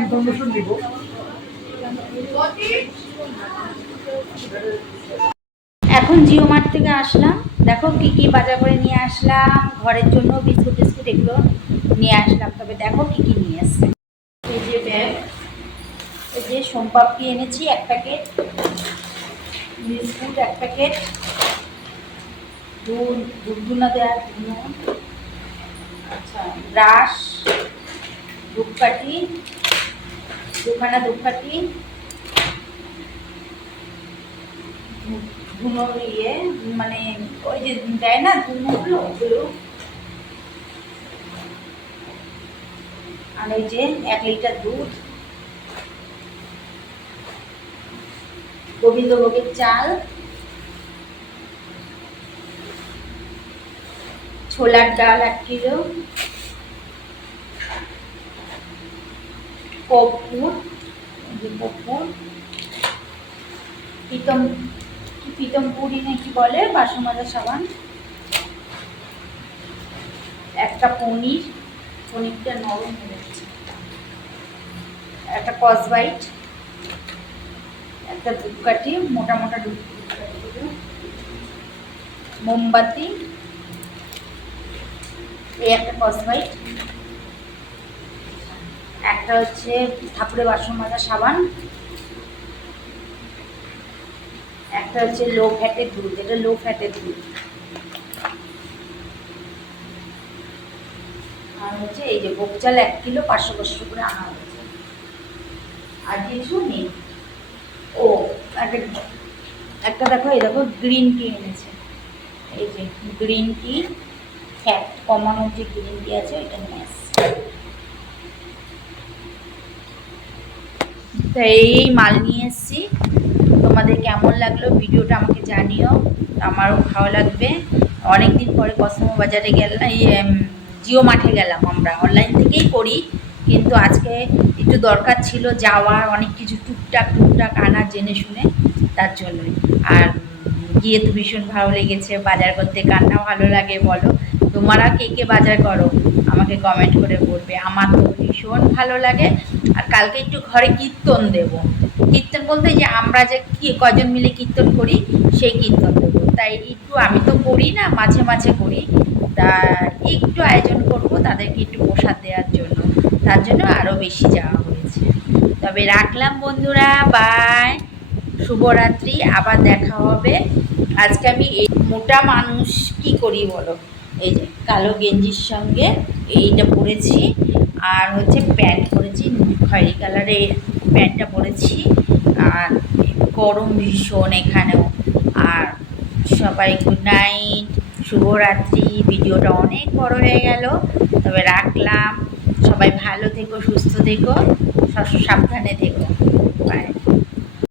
Information দিব। এখন Jio mart থেকে আসলাম, দেখো কি কি বাজার করে নিয়ে আসলাম। ঘরের জন্য বিস্কুট টিস্কুট এগুলো নিয়ে আসলাম। তবে দেখো কি কি নিয়ে আসছে। এই যে ব্যাগ, এই যে সোমপাপড়ি এনেছি 1 প্যাকেট, বিস্কুট 1 প্যাকেট, দুধগুনা দেওয়ার জন্য, আচ্ছা ব্রাশ, ধূপকাঠি, 2খানা ধূপকাঠি, ধুনো ইয়ে মানে ওই যে দেয় না ধুনোগুলো, ওগুলো। আর এই যে 1 লিটার দুধ, গোবিন্দভোগের চাল, ছোলার ডাল 1 কিলো, কর্পূর, প্রীতমপুরি নাকি বলে, বাসন মাজা সাবান, একটা পনিরটা নরম হয়ে যাচ্ছে, একটা কসবাইট, একটা ধূপকাঠি, মোটা মোটা ধূপকাঠি, মোমবাতি, এই একটা কসবাইট, একটা হচ্ছে ঠাকুরের বাসন মাজা সাবান, একটা হচ্ছে লো ফ্যাটের দুধ, এটা লো ফ্যাটের দুধ, আর হচ্ছে এই যে ভোগ চাল 1 কিলো 500 করে আনা হয়েছে। আর কিছু নেই। ও একটা দেখো, এই দেখো গ্রিন টি এনেছে, এই যে গ্রিন টি, ফ্যাট কমানোর যে গ্রিন টি আছে এটা নিয়ে আসছে। তো এই মাল নিয়ে এসেছি। তোমাদের কেমন লাগলো ভিডিওটা আমাকে জানিও, আমারও ভালো লাগবে। অনেকদিন পরে কসমো বাজারে গেলাম, এই জিও মার্টে গেলাম। আমরা অনলাইন থেকেই করি, কিন্তু আজকে একটু দরকার ছিল যাওয়ার, অনেক কিছু টুকটাক আনার জেনে শুনে, তার জন্যই। আর গিয়ে তো ভীষণ ভালো লেগেছে। বাজার করতে কান্না ভালো লাগে বলো? তোমরা কে কে বাজার করো আমাকে কমেন্ট করে বলবে। আমার তো ভীষণ ভালো লাগে। আর কালকে একটু ঘরে কীর্তন দেব। কীর্তন বলতে যে আমরা যে কজন মিলে কীর্তন করি সেই কীর্তন দেবো। তাই একটু, আমি তো করি না, মাঝে মাঝে করি, তা একটু আয়োজন করব তাদেরকে একটু প্রসাদ দেওয়ার জন্য, তার জন্য আরও বেশি যাওয়া হয়েছে। তবে রাখলাম বন্ধুরা, বাই, শুভরাত্রি, আবার দেখা হবে। আজকে আমি এই মোটা মানুষ কি করি বলো, এই যে কালো গেঞ্জির সঙ্গে এইটা পরেছি, আর হচ্ছে প্যান্ট পরেছি, খয়েরি কালারের প্যান্টটা পরেছি। আর গরম ভীষণ এখানেও। আর সবাই গুড নাইট, শুভরাত্রি। ভিডিওটা অনেক বড় হয়ে গেল, তবে রাখলাম। সবাই ভালো থেকো, সুস্থ থেকো, সাবধানে থেকো, বাই।